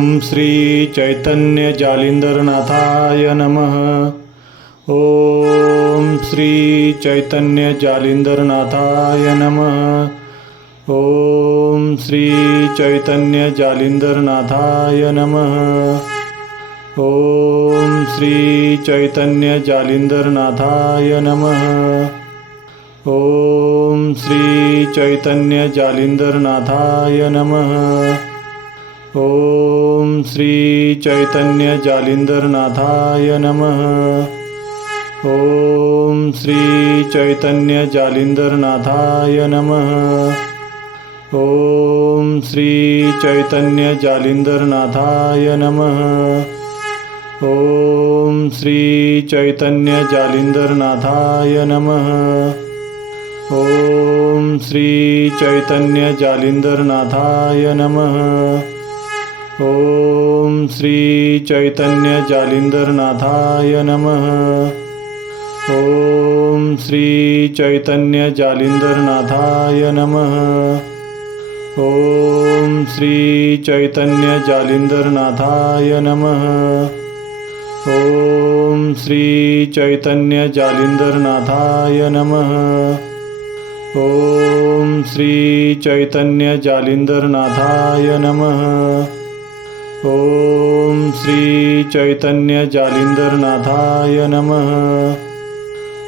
ॐ श्रीचैतन्यजालिन्दरनाथाय नमः। ॐ श्रीचैतन्यजालिन्दरनाथाय नमः। ॐ श्रीचैतन्यजालिन्दरनाथाय नमः। ॐ श्रीचैतन्यजालिन्दरनाथाय नमः। ॐ श्रीचैतन्यजालिन्दरनाथाय नमः ॐ श्रीचैतन्यजालिन्दरनाथाय नमः। ॐ श्रीचैतन्यजालिन्दरनाथाय नमः। ॐ श्रीचैतन्यजालिन्दरनाथाय नमः। ॐ श्रीचैतन्यजालिन्दरनाथाय नमः। ॐ श्रीचैतन्यजालिन्दरनाथाय नमः ॐ श्रीचैतन्यजालिन्दरनाथाय नमः। ॐ श्रीचैतन्यजालिन्दरनाथाय नमः। ॐ श्रीचैतन्यजालिन्दरनाथाय नमः। ॐ श्रीचैतन्यजालिन्दरनाथाय नमः। ॐ श्रीचैतन्यजालिन्दरनाथाय नमः ॐ श्रीचैतन्यजालिन्दरनाथाय नमः।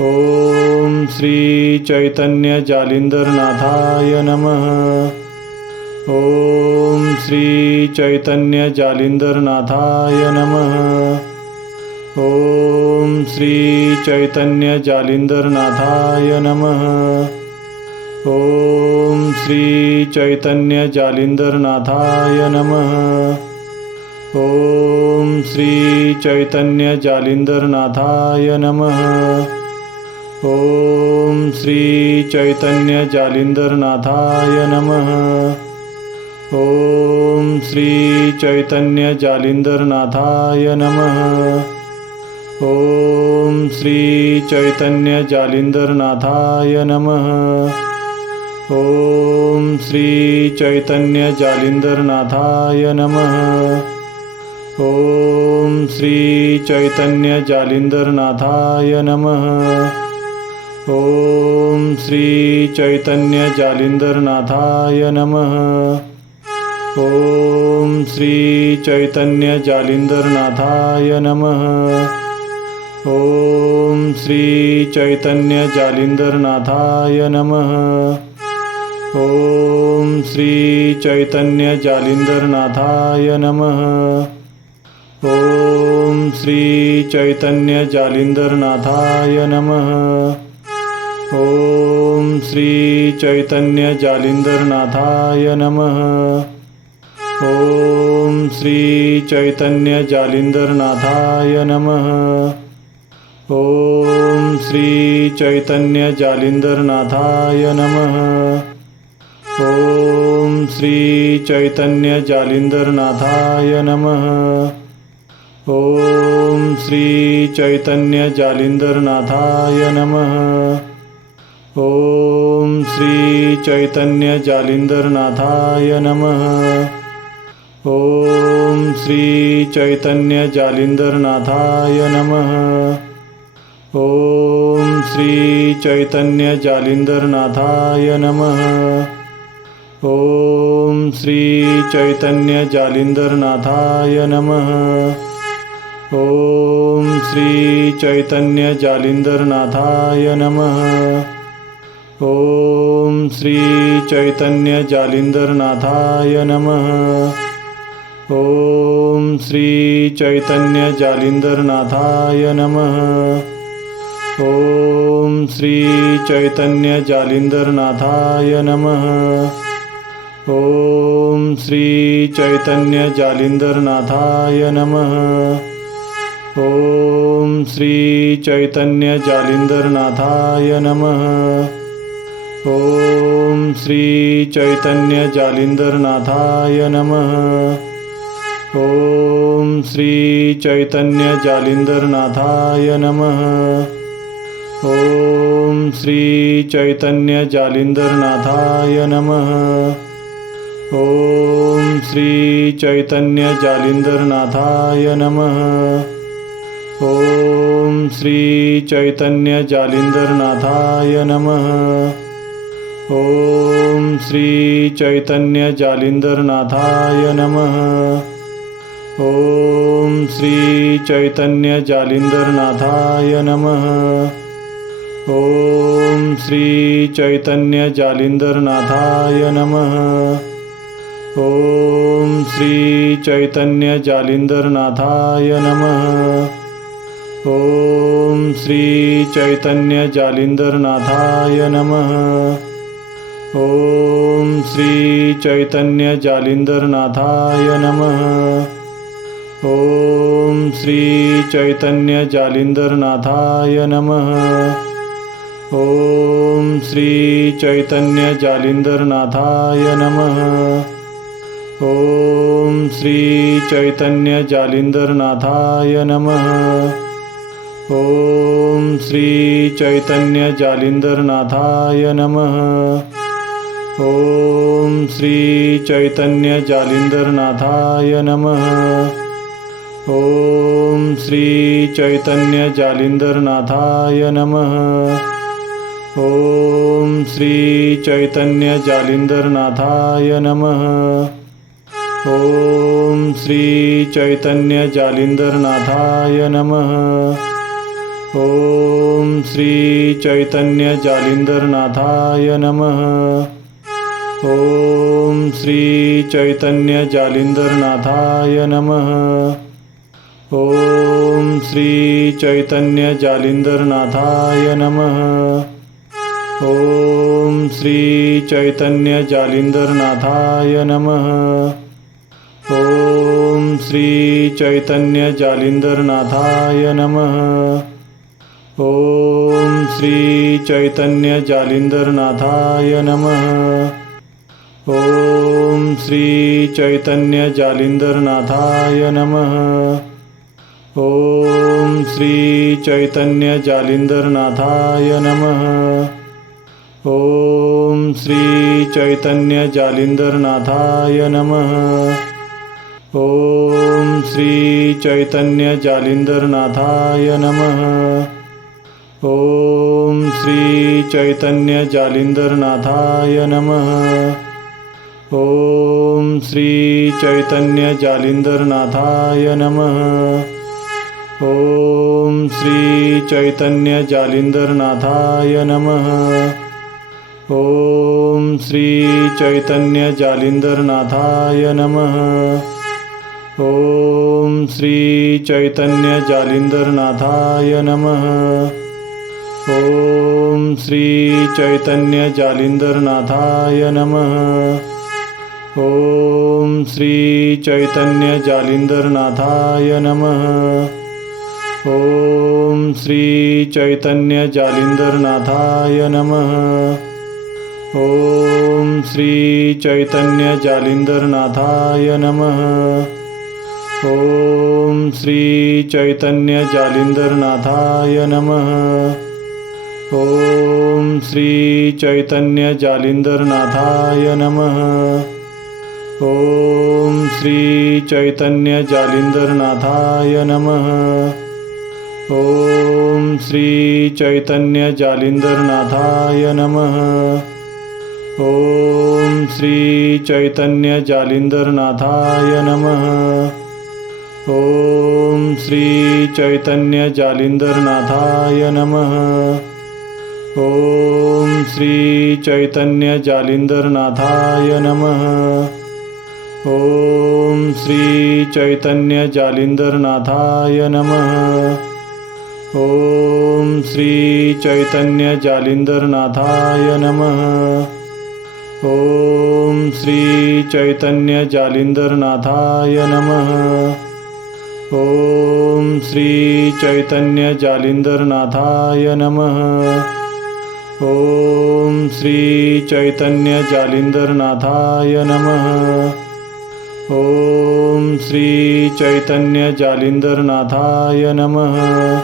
ॐ श्रीचैतन्यजालिन्दरनाथाय नमः। ॐ श्रीचैतन्यजालिन्दरनाथाय नमः। ॐ श्रीचैतन्यजालिन्दरनाथाय नमः। ॐ श्रीचैतन्यजालिन्दरनाथाय नमः ॐ श्रीचैतन्यजालिन्दरनाथाय नमः। ॐ श्रीचैतन्यजालिन्दरनाथाय नमः। ॐ श्रीचैतन्यजालिन्दरनाथाय नमः। ॐ श्रीचैतन्यजालिन्दरनाथाय नमः। ॐ श्रीचैतन्यजालिन्दरनाथाय नमः ॐ श्रीचैतन्यजालिन्दरनाथाय नमः। ॐ श्रीचैतन्यजालिन्दरनाथाय नमः। ॐ श्रीचैतन्यजालिन्दरनाथाय नमः। ॐ श्रीचैतन्यजालिन्दरनाथाय नमः। ॐ श्रीचैतन्यजालिन्दरनाथाय नमः ॐ श्रीचैतन्यजालिन्दरनाथाय नमः। ॐ श्रीचैतन्यजालिन्दरनाथाय नमः। ॐ श्रीचैतन्यजालिन्दरनाथाय नमः। ॐ श्रीचैतन्यजालिन्दरनाथाय नमः। ॐ श्रीचैतन्यजालिन्दरनाथाय नमः ॐ श्रीचैतन्यजालिन्दरनाथाय नमः। ॐ श्रीचैतन्यजालिन्दरनाथाय नमः। ॐ श्रीचैतन्यजालिन्दरनाथाय नमः। ॐ श्रीचैतन्यजालिन्दरनाथाय नमः। ॐ श्रीचैतन्यजालिन्दरनाथाय नमः। ॐ श्रीचैतन्यजालिन्दरनाथाय नमः। ॐ श्रीचैतन्यजालिन्दरनाथाय नमः। ॐ श्रीचैतन्यजालिन्दरनाथाय नमः। ॐ श्रीचैतन्यजालिन्दरनाथाय नमः। ॐ श्रीचैतन्यजालिन्दरनाथाय नमः ॐ श्रीचैतन्यजालिन्दरनाथाय नमः। ॐ श्रीचैतन्यजालिन्दरनाथाय नमः। ॐ श्रीचैतन्यजालिन्दरनाथाय नमः। ॐ श्रीचैतन्यजालिन्दरनाथाय नमः। ॐ श्री चैतन्य जालिंदरनाथाय नमः ॐ श्रीचैतन्यजालिन्दरनाथाय नमः। ॐ श्रीचैतन्यजालिन्दरनाथाय नमः। ॐ श्रीचैतन्यजालिन्दरनाथाय नमः। ॐ श्रीचैतन्यजालिन्दरनाथाय नमः। ॐ श्रीचैतन्यजालिन्दरनाथाय नमः। ॐ श्रीचैतन्यजालिन्दरनाथाय नमः। ॐ श्रीचैतन्यजालिन्दरनाथाय नमः। ॐ श्रीचैतन्यजालिन्दरनाथाय नमः। ॐ श्रीचैतन्यजालिन्दरनाथाय नमः। ॐ श्रीचैतन्यजालिन्दरनाथाय नमः। ॐ श्रीचैतन्यजालिन्दरनाथाय नमः। ॐ श्रीचैतन्यजालिन्दरनाथाय नमः। ॐ श्रीचैतन्यजालिन्दरनाथाय नमः। ॐ श्रीचैतन्यजालिन्दरनाथाय नमः। ॐ श्रीचैतन्यजालिन्दरनाथाय नमः। ॐ श्रीचैतन्यजालिन्दरनाथाय नमः। ॐ श्रीचैतन्यजालिन्दरनाथाय नमः। ॐ श्रीचैतन्यजालिन्दरनाथाय नमः। ॐ श्रीचैतन्यजालिन्दरनाथाय नमः। ॐ श्रीचैतन्यजालिन्दरनाथाय नमः। ॐ श्रीचैतन्यजालिन्दरनाथाय नमः। ॐ श्रीचैतन्यजालिन्दरनाथाय नमः। ॐ श्रीचैतन्यजालिन्दरनाथाय नमः। ॐ श्रीचैतन्यजालिन्दरनाथाय नमः। ॐ श्रीचैतन्यजालिन्दरनाथाय नमः। ॐ श्रीचैतन्यजालिन्दरनाथाय नमः। ॐ श्रीचैतन्यजालिन्दरनाथाय नमः। ॐ श्रीचैतन्यजालिन्दरनाथाय नमः। ॐ श्रीचैतन्यजालिन्दरनाथाय नमः। ॐ श्रीचैतन्यजालिन्दरनाथाय नमः। ॐ श्रीचैतन्यजालिन्दरनाथाय नमः। ॐ श्रीचैतन्यजालिन्दरनाथाय नमः। ॐ श्रीचैतन्यजालिन्दरनाथाय नमः। ॐ श्रीचैतन्यजालिन्दरनाथाय नमः। ॐ श्रीचैतन्यजालिन्दरनाथाय नमः। ॐ श्रीचैतन्यजालिन्दरनाथाय नमः। ॐ श्रीचैतन्यजालिन्दरनाथाय नमः। ॐ श्रीचैतन्यजालिन्दरनाथाय नमः। ॐ श्रीचैतन्यजालिन्दरनाथाय नमः। ॐ श्रीचैतन्यजालिन्दरनाथाय नमः। ॐ श्रीचैतन्यजालिन्दरनाथाय नमः। ॐ श्रीचैतन्यजालिन्दरनाथाय नमः। ॐ श्रीचैतन्यजालिन्दरनाथाय नमः। ॐ श्रीचैतन्यजालिन्दरनाथाय नमः। ॐ श्रीचैतन्यजालिन्दरनाथाय नमः। ॐ श्रीचैतन्यजालिन्दरनाथाय नमः। ॐ श्रीचैतन्यजालिन्दरनाथाय नमः।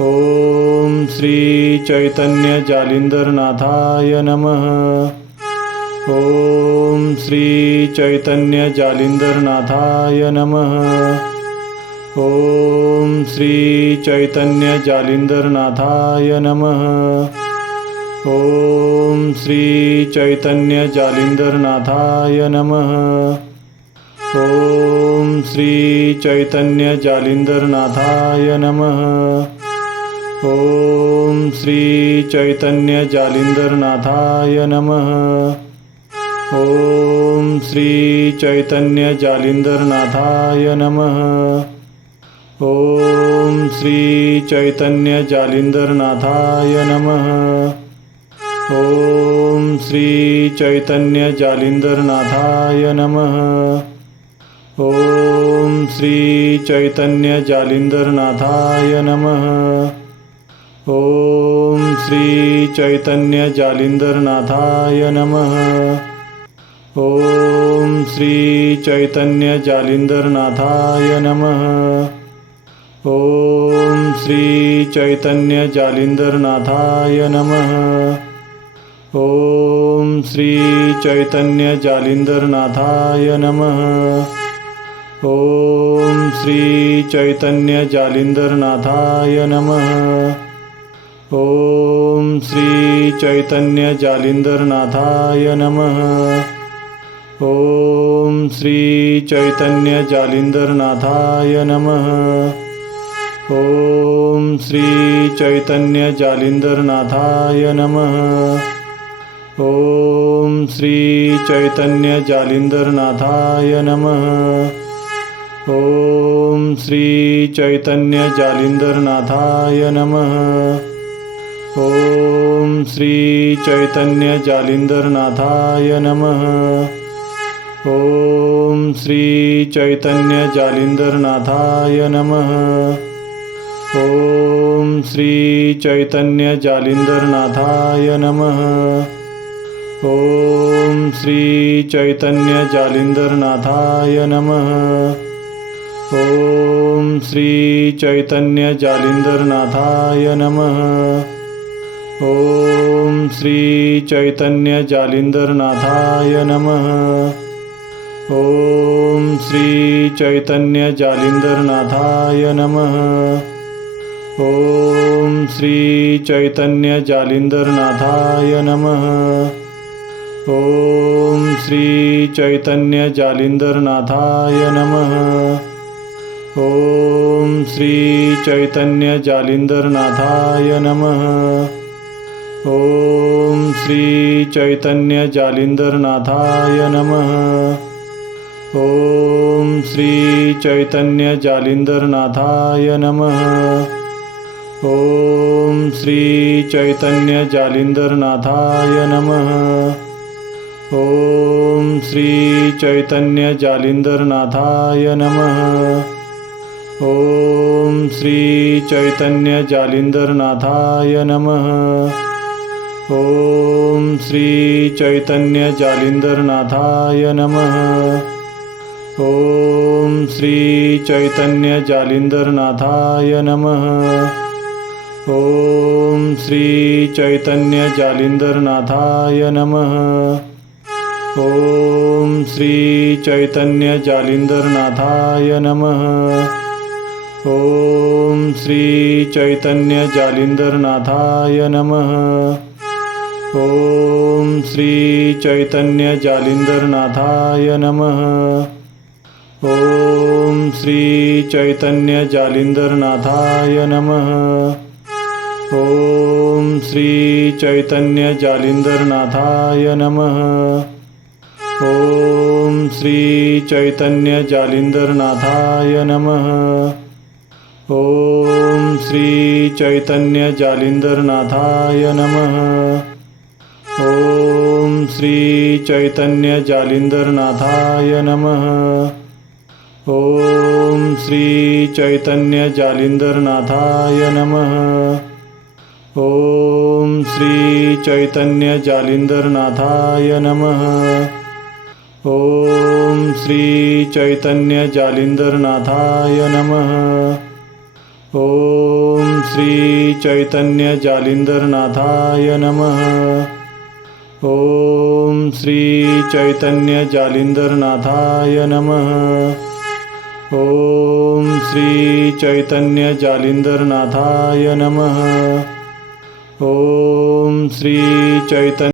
ॐ श्रीचैतन्यजालिन्दरनाथाय नमः। ॐ श्रीचैतन्यजालिन्दरनाथाय नमः। ॐ श्रीचैतन्यजालिन्दरनाथाय नमः। ॐ श्रीचैतन्यजालिन्दरनाथाय नमः। ॐ श्रीचैतन्यजालिन्दरनाथाय नमः। ॐ श्रीचैतन्यजालिन्दरनाथाय नमः। ॐ श्रीचैतन्यजालिन्दरनाथाय नमः। ॐ श्रीचैतन्यजालिन्दरनाथाय नमः। ॐ श्रीचैतन्यजालिन्दरनाथाय नमः। ॐ श्रीचैतन्यजालिन्दरनाथाय नमः। ॐ श्रीचैतन्यजालिन्दरनाथाय नमः। ॐ श्रीचैतन्यजालिन्दरनाथाय नमः। ॐ श्रीचैतन्यजालिन्दरनाथाय नमः। ॐ श्रीचैतन्यजालिन्दरनाथाय नमः। ॐ श्रीचैतन्यजालिन्दरनाथाय नमः। ॐ श्रीचैतन्यजालिन्दरनाथाय नमः। ॐ श्रीचैतन्यजालिन्दरनाथाय नमः। ॐ श्रीचैतन्यजालिन्दरनाथाय नमः। ॐ श्रीचैतन्यजालिन्दरनाथाय नमः। ॐ श्रीचैतन्यजालिन्दरनाथाय नमः। ॐ श्रीचैतन्यजालिन्दरनाथाय नमः। ॐ श्रीचैतन्यजालिन्दरनाथाय नमः। ॐ श्रीचैतन्यजालिन्दरनाथाय नमः। ॐ श्रीचैतन्यजालिन्दरनाथाय नमः। ॐ श्रीचैतन्यजालिन्दरनाथाय नमः। ॐ श्रीचैतन्यजालिन्दरनाथाय नमः। ॐ श्रीचैतन्यजालिन्दरनाथाय नमः। ॐ श्रीचैतन्यजालिन्दरनाथाय नमः। ॐ श्रीचैतन्यजालिन्दरनाथाय नमः। ॐ श्रीचैतन्यजालिन्दरनाथाय नमः। ॐ श्रीचैतन्यजालिन्दरनाथाय नमः। ॐ श्रीचैतन्यजालिन्दरनाथाय नमः। ॐ श्रीचैतन्यजालिन्दरनाथाय नमः। ॐ श्रीचैतन्यजालिन्दरनाथाय नमः। ॐ श्रीचैतन्यजालिन्दरनाथाय नमः। ॐ श्रीचैतन्यजालिन्दरनाथाय नमः। ॐ श्रीचैतन्यजालिन्दरनाथाय नमः। ॐ श्रीचैतन्यजालिन्दरनाथाय नमः। ॐ श्रीचैतन्यजालिन्दरनाथाय नमः। ॐ श्रीचैतन्यजालिन्दरनाथाय नमः। ॐ श्रीचैतन्यजालिन्दरनाथाय नमः। ॐ श्रीचैतन्यजालिन्दरनाथाय नमः। ॐ श्रीचैतन्यजालिन्दरनाथाय नमः। ॐ श्रीचैतन्यजालिन्दरनाथाय नमः। ॐ श्रीचैतन्यजालिन्दरनाथाय नमः। ॐ श्रीचैतन्यजालिन्दरनाथाय नमः। ॐ श्रीचैतन्यजालिन्दरनाथाय नमः। ॐ श्रीचैतन्यजालिन्दरनाथाय नमः। ॐ श्रीचैतन्यजालिन्दरनाथाय नमः। ॐ श्रीचैतन्यजालिन्दरनाथाय नमः। ॐ श्रीचैतन्यजालिन्दरनाथाय नमः। ॐ श्रीचैतन्यजालिन्दरनाथाय नमः। ॐ श्रीचैतन्य